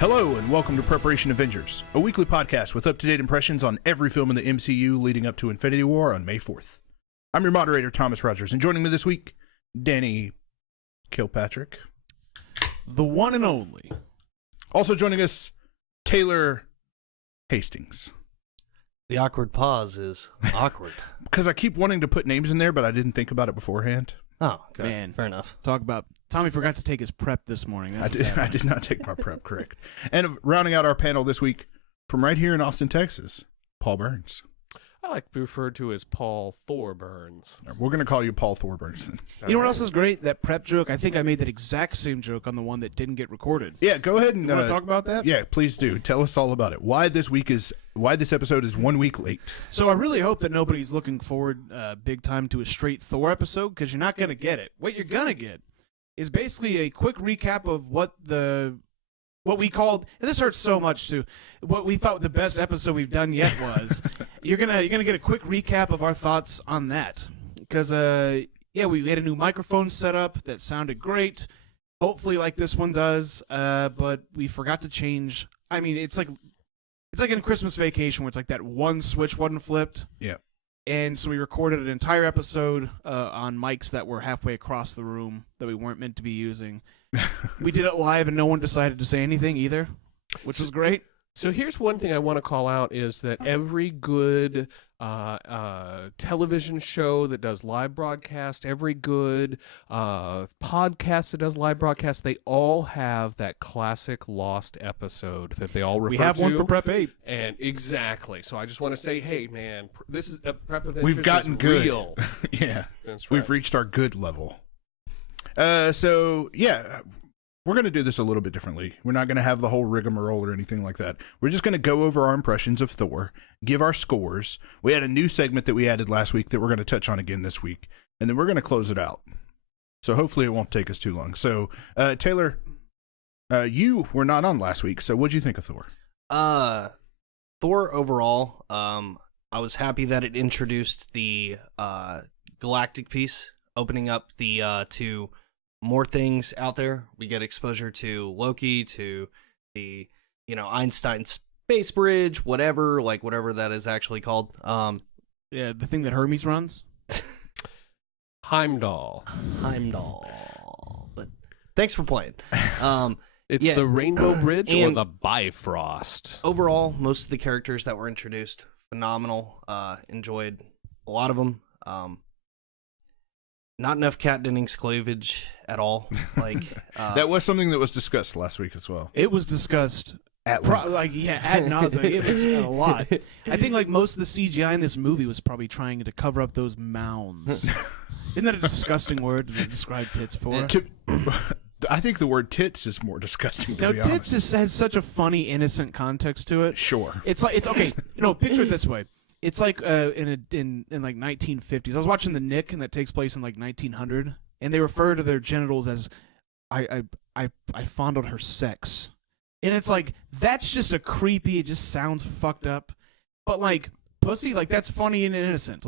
Hello and welcome to Preparation Avengers, a weekly podcast with up-to-date impressions on every film in the MCU leading up to Infinity War on May 4th. I'm your moderator, Thomas Rogers, and joining me this week, Danny Kilpatrick. The one and only. Also joining us, Taylor Hastings. The awkward pause is awkward. Because I keep wanting to put names in there, but I didn't think about it beforehand. Oh, okay. Man. Fair enough. Talk about Tommy forgot to take his prep this morning. I did not take my prep, correct. And rounding out our panel this week, from right here in Austin, Texas, Paul Burns. I like to be referred to as Paul Thor Burns. We're going to call you Paul Thor Burns then. You know what else is great? That prep joke. I think I made that exact same joke on the one that didn't get recorded. Yeah, go ahead and You want to talk about that? Yeah, please do. Tell us all about it. Why this episode is 1 week late. So I really hope that nobody's looking forward big time to a straight Thor episode, because you're not going to get it. What you're going to get is basically a quick recap of what we called, and this hurts so much too, what we thought the best episode we've done yet was. You're gonna get a quick recap of our thoughts on that, because we had a new microphone set up that sounded great, hopefully like this one does, but we forgot to change. I mean, it's like in Christmas Vacation where it's like that one switch wasn't flipped. Yeah. And so we recorded an entire episode on mics that were halfway across the room that we weren't meant to be using. We did it live, and no one decided to say anything either, which was great. So here's one thing I want to call out is that every good television show that does live broadcast, every good podcast that does live broadcast, they all have that classic lost episode that they all refer to. We have one for Prep 8. And exactly. So I just want to say, hey, man, this is Prep Adventures. We've gotten good. Real. Yeah. That's right. We've reached our good level. We're going to do this a little bit differently. We're not going to have the whole rigmarole or anything like that. We're just going to go over our impressions of Thor, give our scores. We had a new segment that we added last week that we're going to touch on again this week, and then we're going to close it out. So hopefully it won't take us too long. So, Taylor, you were not on last week, so what'd you think of Thor? Thor overall, I was happy that it introduced the galactic piece, opening up the to more things out there. We get exposure to Loki, to the Einstein space bridge, whatever that is actually called. Yeah, the thing that Hermes runs. Heimdall. But thanks for playing. It's the Rainbow Bridge or the Bifrost. Overall, most of the characters that were introduced, phenomenal. Enjoyed a lot of them. Not enough Kat Dennings cleavage at all. That was something that was discussed last week as well. It was discussed At ad nauseum. It was a lot. I think most of the CGI in this movie was probably trying to cover up those mounds. Isn't that a disgusting word to describe tits for? I think the word tits is more disgusting, to be honest. Tits has such a funny, innocent context to it. Sure. It's okay. Picture it this way. It's like in 1950s. I was watching The Nick, and that takes place in 1900, and they refer to their genitals as I fondled her sex, and it's that's just a creepy. It just sounds fucked up, but pussy, that's funny and innocent.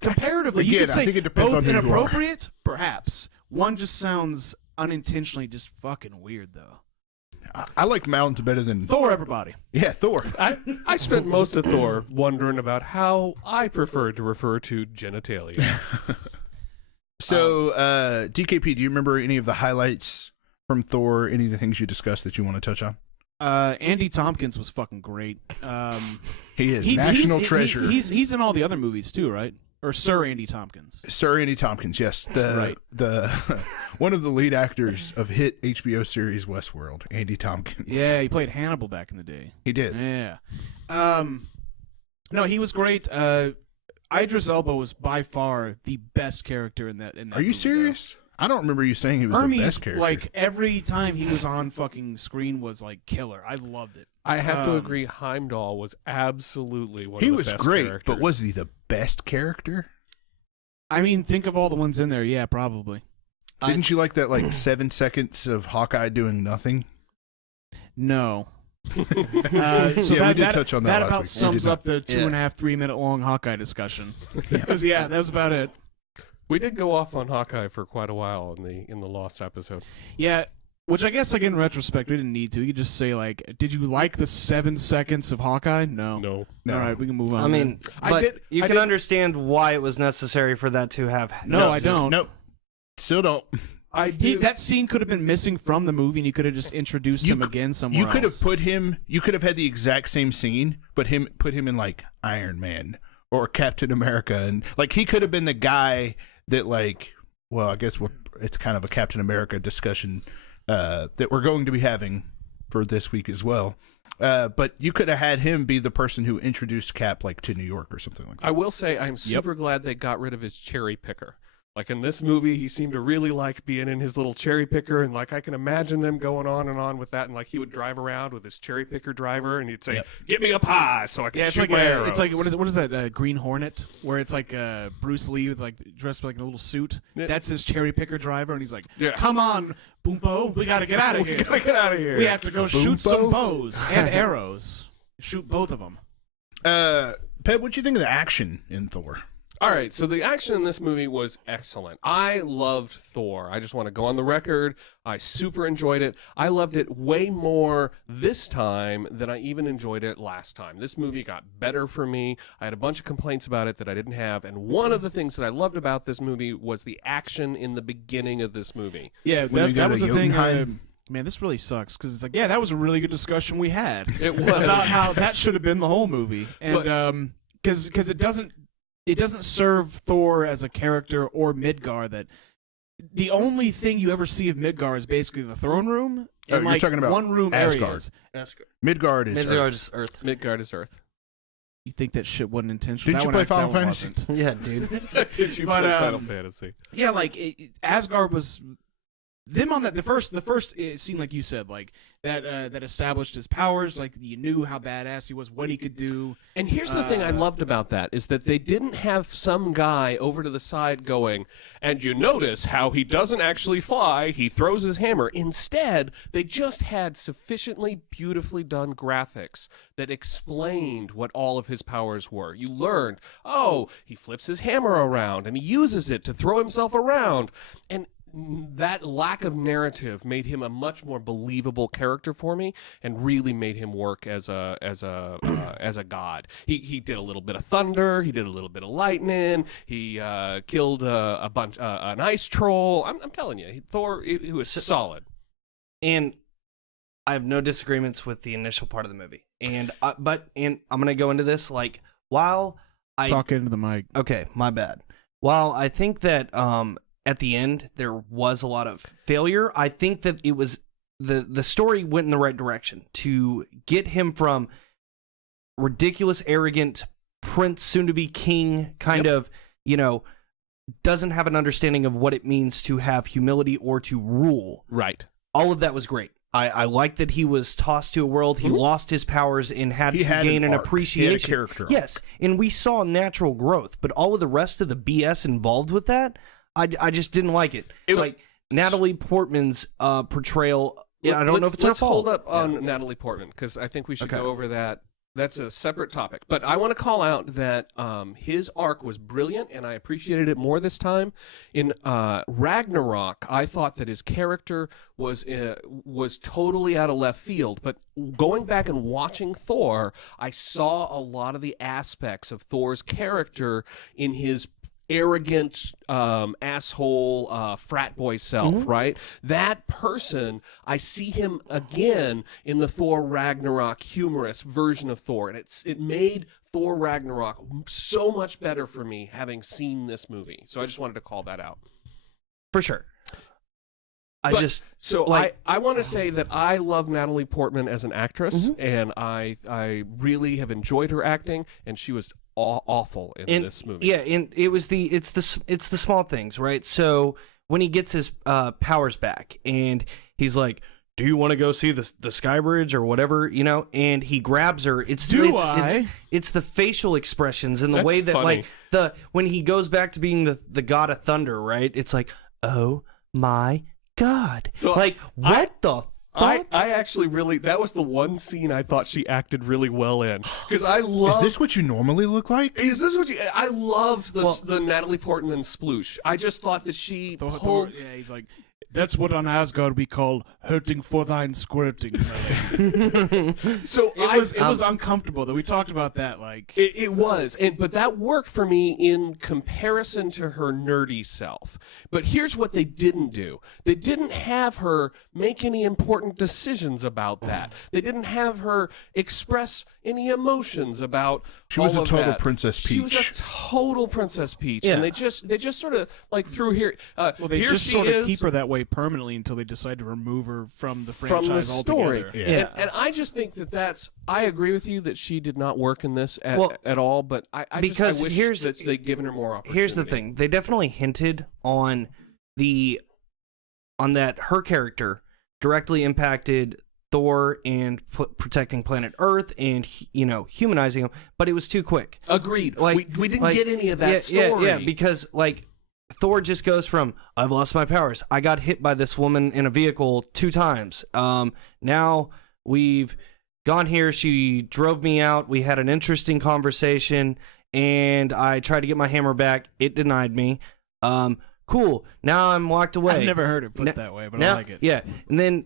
Comparatively, you could say I think it depends both on who you are. inappropriate, perhaps. One just sounds unintentionally just fucking weird, though. I like mounds better than Thor, everybody. Yeah, Thor. I spent most of Thor wondering about how I prefer to refer to genitalia. So, DKP, do you remember any of the highlights from Thor? Any of the things you discussed that you want to touch on? Andy Tompkins was fucking great. He is national treasure. He's in all the other movies too, right? Or Sir Andy Tompkins. Sir Andy Tompkins, yes. Right. The one of the lead actors of hit HBO series Westworld, Andy Tompkins. Yeah, he played Hannibal back in the day. He did. Yeah. No, he was great. Idris Elba was by far the best character in that Are you movie, serious? I don't remember you saying he was Hermes, the best character. Every time he was on fucking screen was killer. I loved it. I have to agree, Heimdall was absolutely one of the best characters. He was great, but was he the best character? I mean, think of all the ones in there. Yeah, probably. Didn't you like that 7 seconds of Hawkeye doing nothing? No. So we did touch on that last about week. sums up the 2.5, 3 minute long Hawkeye discussion. Because that was about it. We did go off on Hawkeye for quite a while in the Lost episode. Yeah, Which I guess, like, in retrospect, we didn't need to. You could just say, like, did you like the 7 seconds of Hawkeye? No. No. All right, we can move on. I mean, then. you can understand why it was necessary for that to have. No, I don't. Nope. Still don't. That scene could have been missing from the movie, and you could have just introduced him again somewhere You could have else. put him. You could have had the exact same scene, but put him in like Iron Man or Captain America, and like he could have been the guy that like. Well, I guess it's kind of a Captain America discussion that we're going to be having for this week as well. But you could have had him be the person who introduced Cap like to New York or something like that. I will say I'm super glad they got rid of his cherry picker. Like in this movie, he seemed to really like being in his little cherry picker, and like I can imagine them going on and on with that. And like he would drive around with his cherry picker driver, and he'd say, "Get me up high so I can it's shoot like my arrows." it's like what is that Green Hornet, where it's like Bruce Lee with like dressed like in a little suit. Yeah. That's his cherry picker driver, and he's like, Yeah. "Come on, Boombo, we gotta get out of here. We gotta get out of here. We have to go shoot Boombo? some bows and arrows. Shoot both of them." Pep, what do you think of the action in Thor? All right, so the action in this movie was excellent. I loved Thor. I just want to go on the record. I super enjoyed it. I loved it way more this time than I even enjoyed it last time. This movie got better for me. I had a bunch of complaints about it that I didn't have, and one of the things that I loved about this movie was the action in the beginning of this movie. Yeah, When you go that was to the thing. Jotunheim? Man, this really sucks because it's like, yeah, that was a really good discussion we had It was. about how that should have been the whole movie, and because it doesn't serve Thor as a character or Midgar. That the only thing you ever see of Midgar is basically the throne room and you're like talking about one room Asgard. areas. Midgard is Midgard Earth. is Earth. Midgard is Earth. You think that shit wasn't intentional? Didn't That you one play that Final one Fantasy? wasn't. Yeah, dude. Did you But, play Final Fantasy? Yeah, like Asgard was them on that the first scene, like you said, like that established his powers. Like you knew how badass he was, what he could do. And here's the thing I loved about that is that they didn't have some guy over to the side going, and you notice how he doesn't actually fly, he throws his hammer. Instead, they just had sufficiently beautifully done graphics that explained what all of his powers were. You learned, oh, he flips his hammer around and he uses it to throw himself around. And that lack of narrative made him a much more believable character for me, and really made him work as a god. He did a little bit of thunder, he did a little bit of lightning, he killed a bunch an ice troll. I'm telling you, Thor, he was solid. And I have no disagreements with the initial part of the movie. And I'm gonna go into this like while I Talk into the mic. Okay, my bad. While I think that at the end there was a lot of failure, I think that it was the story went in the right direction to get him from ridiculous, arrogant prince, soon to be king, kind of, doesn't have an understanding of what it means to have humility or to rule. Right. All of that was great. I like that he was tossed to a world. He lost his powers and had to gain an arc. appreciation. He had a character arc. Yes, and we saw natural growth, but all of the rest of the BS involved with that, I just didn't like it. It's like Natalie Portman's portrayal. Yeah, I don't know if it's her Let's fault. hold up on Natalie Portman, because I think we should go over that. That's a separate topic. But I want to call out that his arc was brilliant, and I appreciated it more this time. In Ragnarok, I thought that his character was totally out of left field. But going back and watching Thor, I saw a lot of the aspects of Thor's character in his arrogant asshole frat boy self, right? That person, I see him again in the Thor Ragnarok humorous version of Thor, and it made Thor Ragnarok so much better for me having seen this movie. So I just wanted to call that out. For sure. I want to say that I love Natalie Portman as an actress, and I really have enjoyed her acting, and she was awful in this movie. Yeah, and it's the small things, right? So when he gets his powers back, and he's like, "Do you want to go see the Sky Bridge or whatever?" And he grabs her. It's the facial expressions and the way that funny. like when he goes back to being the god of thunder, right? It's like, oh my God! So like what the. I actually really, that was the one scene I thought she acted really well in, because I love. Is this what you normally look like? Is this what you? I loved the Natalie Portman sploosh. I just thought that she pulled. Yeah, he's like, That's what on Asgard we call hurting for thine squirting. So It was uncomfortable that we talked about that. Like it was, but that worked for me in comparison to her nerdy self. But here's what they didn't do: they didn't have her make any important decisions about that. They didn't have her express any emotions about. She was all a of total that. Princess She was a Peach. total Princess Peach, Yeah. and they just sort of like threw here. well, they here just she sort is, of keep her that way permanently until they decide to remove her from the from the franchise story. altogether. Yeah. And I just think that's. I agree with you that she did not work in this at all. But I because wish that they'd given her more opportunity. Here's the thing: they definitely hinted on that her character directly impacted Thor and protecting planet Earth and humanizing him, but it was too quick. Agreed. Like we didn't get any of that story. Yeah, because like Thor just goes from I've lost my powers. I got hit by this woman in a vehicle 2 times. Now we've gone here. She drove me out. We had an interesting conversation, and I tried to get my hammer back. It denied me. Cool. Now I'm locked away. I've never heard it put that way, but I like it. Yeah, and then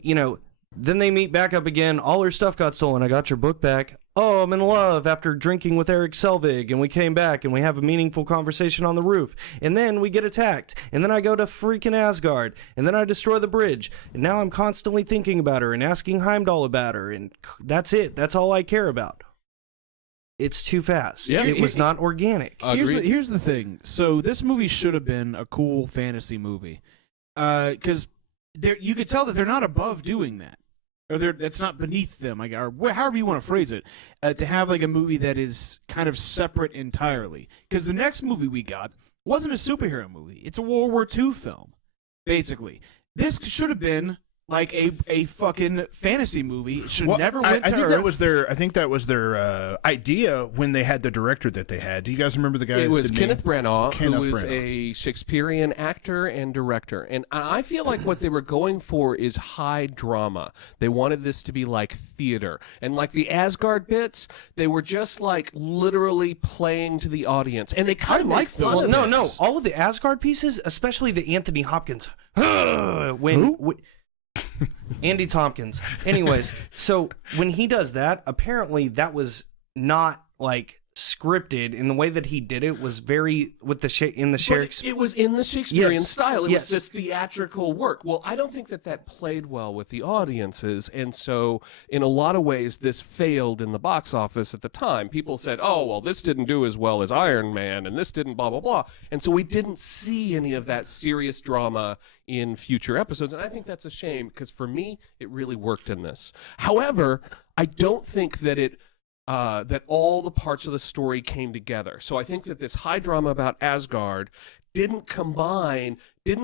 then they meet back up again. All her stuff got stolen. I got your book back. Oh, I'm in love after drinking with Eric Selvig, and we came back and we have a meaningful conversation on the roof. And then we get attacked. And then I go to freaking Asgard. And then I destroy the bridge. And now I'm constantly thinking about her and asking Heimdall about her. And that's it. That's all I care about. It's too fast. Yeah. It was not organic. Here's the thing. So this movie should have been a cool fantasy movie, because you could tell that they're not above doing that, or it's not beneath them, or however you want to phrase it, to have like a movie that is kind of separate entirely. Because the next movie we got wasn't a superhero movie; it's a World War II film, basically. This should have been like a fucking fantasy movie. It should never went I to think Earth. I think that was their idea when they had the director that they had. Do you guys remember the guy? It was the Kenneth Branagh, who Kenneth is Branagh. a Shakespearean actor and director. And I feel like what they were going for is high drama. They wanted this to be like theater. And like the Asgard bits, they were just like literally playing to the audience. And they kind of like like fun those. of No, this. all of the Asgard pieces, especially the Anthony Hopkins. when Andy Tompkins. Anyways, so when he does that, apparently that was not like scripted, and the way that he did it was very with the in the But Shakespeare. it was in the Shakespearean Yes. style. It Yes. was this theatrical work. Well, I don't think that played well with the audiences, and so in a lot of ways, this failed in the box office at the time. People said, "Oh, well, this didn't do as well as Iron Man, and this didn't blah blah blah," and so we didn't see any of that serious drama in future episodes, and I think that's a shame because for me, it really worked in this. However, I don't think that that all the parts of the story came together. So I think that this high drama about Asgard didn't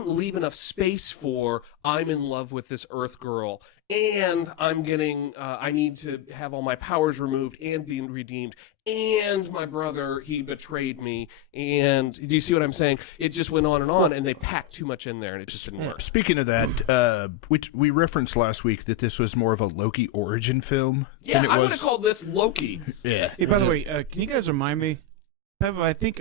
leave enough space for I'm in love with this Earth girl and I need to have all my powers removed and be redeemed, and my brother, he betrayed me, and do you see what I'm saying? It just went on, and they packed too much in there, and it just didn't work. Speaking of that, which we referenced last week that this was more of a Loki origin film. Yeah, than it I would was. have called this Loki. Yeah. Hey, by the way, can you guys remind me, Pev, I think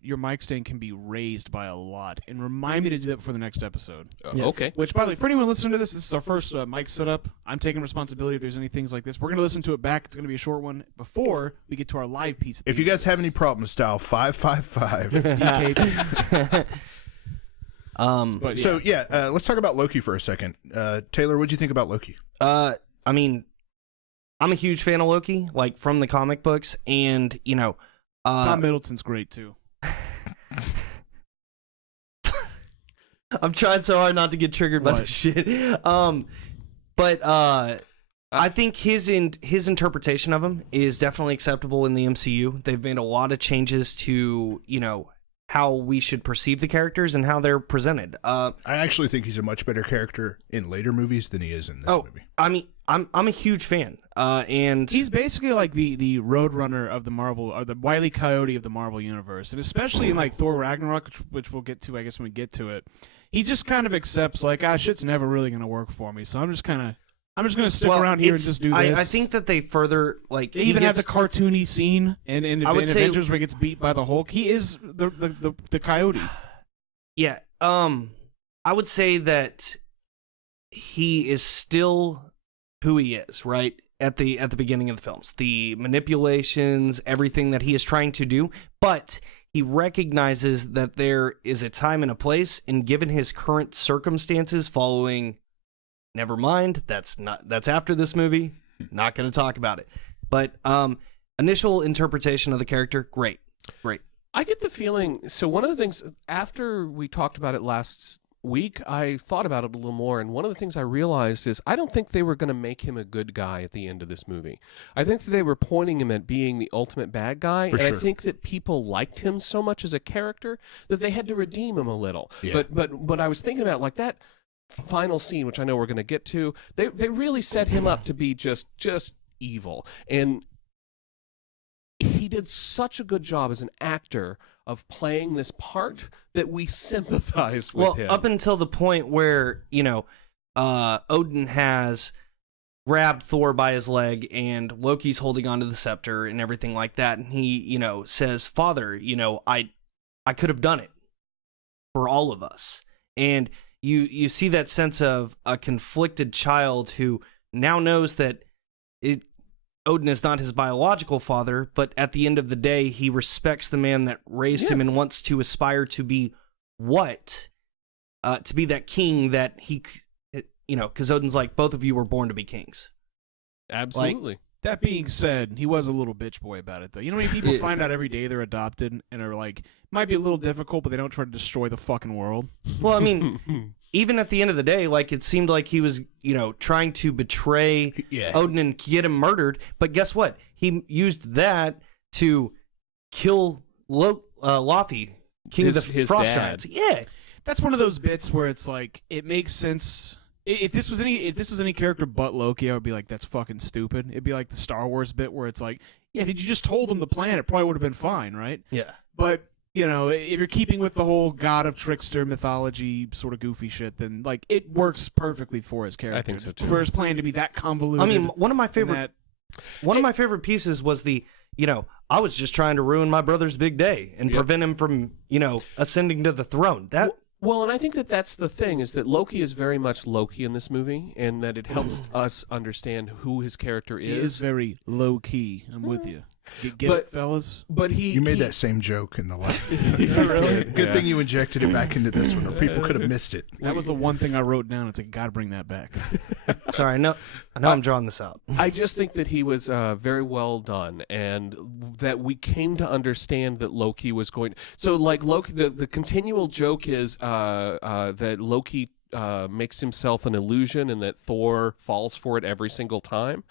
your mic stand can be raised by a lot, and remind me to do that for the next episode. Okay. Which, by the way, for anyone listening to this is our first mic setup. I'm taking responsibility if there's any things like this. We're going to listen to it back. It's going to be a short one before we get to our live piece. If you guys have any problems, dial 555. DK, but So yeah, let's talk about Loki for a second. Taylor, what'd you think about Loki? I mean, I'm a huge fan of Loki, like from the comic books, and Tom Middleton's great too. I'm trying so hard not to get triggered by What? this shit. But I think his interpretation of him is definitely acceptable in the MCU. They've made a lot of changes to how we should perceive the characters and how they're presented. I actually think he's a much better character in later movies than he is in this movie. I mean, I'm a huge fan, and He's basically like the Roadrunner of the Marvel, or the Wile E. Coyote of the Marvel universe, and especially in like Thor Ragnarok, which we'll get to, I guess, when we get to it. He just kind of accepts like, shit's never really gonna work for me, so I'm just gonna stick around here and just do this. I think that they further like they even have the cartoony scene in I would say- Avengers where he gets beat by the Hulk. He is the coyote. Yeah. I would say that he is still who he is, right? At the beginning of the films. The manipulations, everything that he is trying to do, but he recognizes that there is a time and a place, and given his current circumstances following, never mind, that's after this movie, not going to talk about it. But initial interpretation of the character, great. I get the feeling, so one of the things, after we talked about it last week, I thought about it a little more, and one of the things I realized is I don't think they were going to make him a good guy at the end of this movie. I think that they were pointing him at being the ultimate bad guy, For and sure. I think that people liked him so much as a character that they had to redeem him a little. Yeah. But I was thinking about, like, that final scene, which I know we're going to get to, they really set him up to be just evil, and he did such a good job as an actor of playing this part that we sympathize with him. Up until the point where, Odin has grabbed Thor by his leg and Loki's holding onto the scepter and everything like that, and he, says, "Father, I could have done it for all of us." And you see that sense of a conflicted child who now knows that Odin is not his biological father, but at the end of the day, he respects the man that raised him and wants to aspire to be to be that king that he, because Odin's like, both of you were born to be kings. Absolutely. That being said, he was a little bitch boy about it, though. You know how many people find out every day they're adopted and are like, might be a little difficult, but they don't try to destroy the fucking world? Well, I mean, even at the end of the day, like, it seemed like he was, trying to betray Odin and get him murdered. But guess what? He used that to kill Lothi, king of the his Frost dad. Giants. Yeah. That's one of those bits where it's like, it makes sense. If this was any character but Loki, I would be like, that's fucking stupid. It'd be like the Star Wars bit where it's like, yeah, if you just told him the plan, it probably would have been fine, right? Yeah. But, if you're keeping with the whole god of trickster mythology sort of goofy shit, then, like, it works perfectly for his character. I think so, too. For his plan to be that convoluted. I mean, one of my favorite pieces was the, I was just trying to ruin my brother's big day and prevent him from, ascending to the throne. Well, and I think that that's the thing, is that Loki is very much Loki in this movie, and that it helps us understand who his character He is very low-key. I'm with you. Get it, fellas? But You made that same joke in the last. Really? Good thing you injected it back into this one, or people could have missed it. That was the one thing I wrote down. It's like, gotta bring that back. Sorry, I know I'm drawing this out. I just think that he was very well done, and that we came to understand that Loki was going. So, like Loki, the continual joke is that Loki makes himself an illusion, and that Thor falls for it every single time.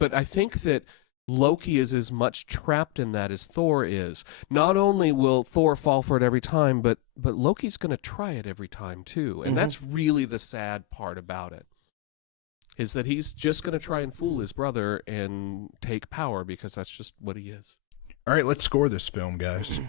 But I think that Loki is as much trapped in that as Thor is. Not only will Thor fall for it every time, but Loki's going to try it every time too, and that's really the sad part about it. Is that he's just going to try and fool his brother and take power because that's just what he is. All right, let's score this film, guys.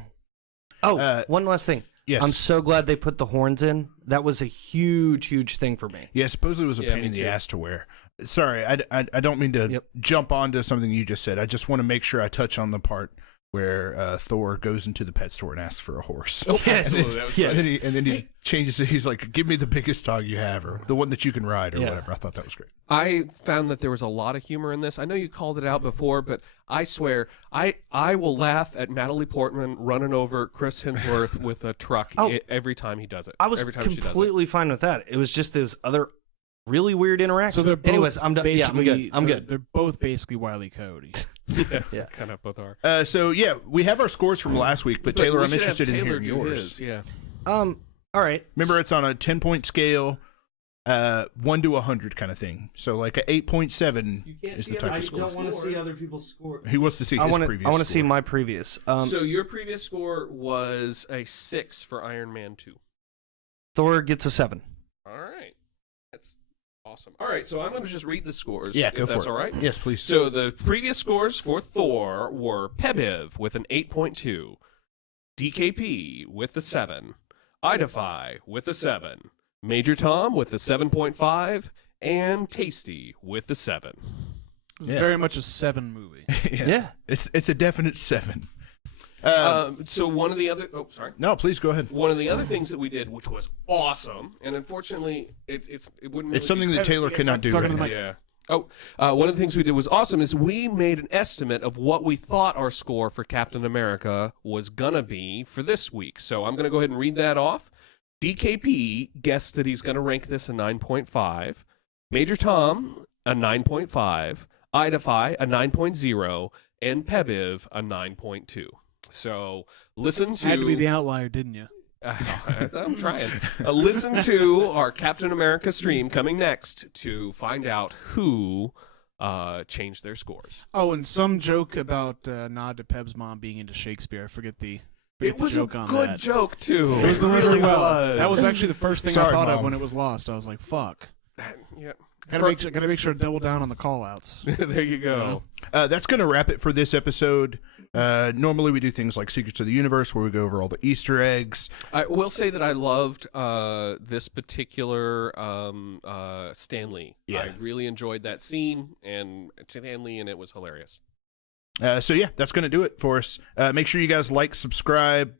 Oh, one last thing. Yes. I'm so glad they put the horns in. That was a huge thing for me. Yeah, supposedly it was a pain me in the too. ass to wear. Sorry, I don't mean to jump onto something you just said. I just want to make sure I touch on the part where Thor goes into the pet store and asks for a horse. Oh, yes. And then he changes it. He's like, give me the biggest dog you have, or the one that you can ride, or whatever. I thought that was great. I found that there was a lot of humor in this. I know you called it out before, but I swear, I will laugh at Natalie Portman running over Chris Hemsworth with a truck every time he does it. I was every time completely fine with that. It was just those other really weird interactions. So they're both Anyways, I'm done. Yeah, I'm good. They're both basically Wile E. Cody. Yeah, kind of both are. So yeah, we have our scores from last week, but Taylor, we I'm should have interested in Taylor hearing do yours. his, yeah. All right. Remember, it's on a 10-point scale, 1 to 100 kind of thing. So like a 8.7 is the type of score. want to see other people's score. He wants to see his previous. I want to score. see my previous. So your previous score was a 6 for Iron Man 2. Thor gets a 7. All right. That's awesome. All right, so I'm going to just read the scores. Yeah, go if that's for it. all right? Yes, please. So the previous scores for Thor were Pebiv with an 8.2, DKP with a 7, Idafy with a 7, Major Tom with a 7.5, and Tasty with a 7. This is very much a 7 movie. Yeah. It's a definite 7. So one of the other, No, please go ahead. one of the other things that we did, which was awesome, and unfortunately, it wouldn't. It's really something be- that Taylor cannot do. talking Right to the now. mic. Yeah. One of the things we did was awesome is we made an estimate of what we thought our score for Captain America was gonna be for this week. So I'm gonna go ahead and read that off. DKP guessed that he's gonna rank this a 9.5. Major Tom a 9.5. Idafy a 9.0, and Pebiv a 9.2. So listen to. Had to be the outlier, didn't you? I'm trying. Listen to our Captain America stream coming next to find out who changed their scores. Oh, and some joke about nod to Peb's mom being into Shakespeare. I forget the It was a joke on good that. joke too. It was delivered really well. was. That was actually the first thing I Sorry, thought of Mom. when it was lost. I was like, "Fuck." Yeah. Gotta make sure to double down on the call-outs. There you go. That's going to wrap it for this episode. Normally we do things like Secrets of the Universe where we go over all the Easter eggs. I will say that I loved this particular Stanley. Yeah. I really enjoyed that scene and Stanley, and it was hilarious. So yeah, that's going to do it for us. Make sure you guys like, subscribe,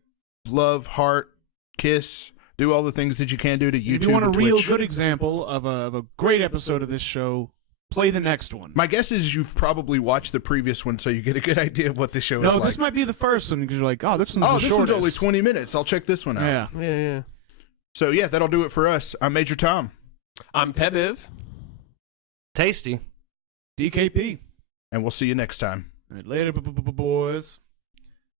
love, heart, kiss, do all the things that you can do to YouTube If you want a and real Twitch. good example of a great episode of this show, play the next one. My guess is you've probably watched the previous one, so you get a good idea of what the show is No, like. this might be the first one because you're like, "Oh, this one's the this shortest." one's only 20 minutes. I'll check this one out. Yeah. Yeah. So yeah, that'll do it for us. I'm Major Tom, I'm Pebiv. Tasty. DKP. and we'll see you next time. All right, later, boys.